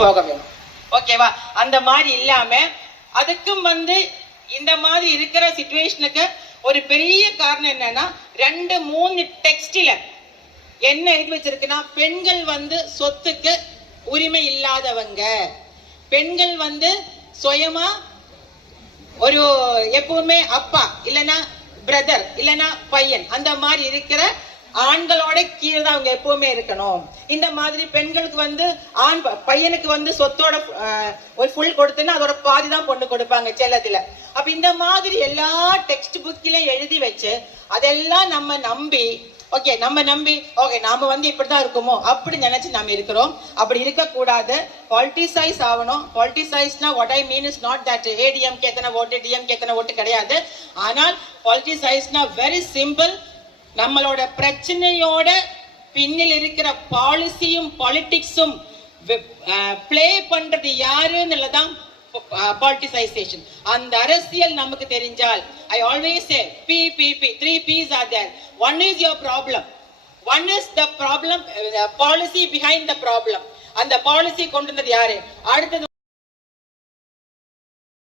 போக வேணும். ஓகேவா? அந்த மாதிரி இல்லாம அதுக்கும் இந்த மாதிரி இருக்கிற சிச்சுவேஷனுக்கு ஒரு பெரிய காரணம் என்னன்னா 2-3 டெக்ஸ்டில என்ன எழுதி வச்சிருக்குன்னா, பெண்கள் சொத்துக்கு உரிமை இல்லாதவங்க, பெண்கள் சுயமா ஒரு எப்பவுமே அப்பா இல்லைன்னா பிரதர் இல்லைன்னா பையன் அந்த மாதிரி இருக்கிற ஆண்களோட கீழே தான் அவங்க எப்பவுமே இருக்கணும். இந்த மாதிரி பெண்களுக்கு ஆண் பையனுக்கு சொத்தோட ஒரு ஃபுல் கொடுத்துன்னா அதோட பாதி தான் பொண்ணு கொடுப்பாங்க செல்லத்துல. அப்ப இந்த மாதிரி எல்லா டெக்ஸ்ட் புக்கிலையும் எழுதி வச்சு அதெல்லாம் நம்ம நம்பி ஓகே நாம இப்படிதான் இருக்குமோ அப்படி நினைச்சு நாம இருக்கிறோம். அப்படி இருக்க கூடாது. பாலிட்டிசைஸ் ஆகணும். பாலிட்டிசைஸ்னா what I mean is not that ஏடிஎம் கேத்தன ஓட்டு டிஎம் கேத்தன ஓட்டு கிடையாது. ஆனால் பாலிட்டிசைஸ்னா வெரி சிம்பிள். நம்மளோட பிரச்சனையோட பின்னில் இருக்கிற பாலிசியும் பாலிடிக்ஸும் பிளே பண்றது யாருன்னுதான் politicization. அந்த அரசியல் நமக்கு தெரிஞ்சால், I always say PPP, 3 P's are there. One is your problem, one is the problem, the policy behind the problem. அந்த பாலிசி கொண்டு வந்தது யாரு? அடுத்தது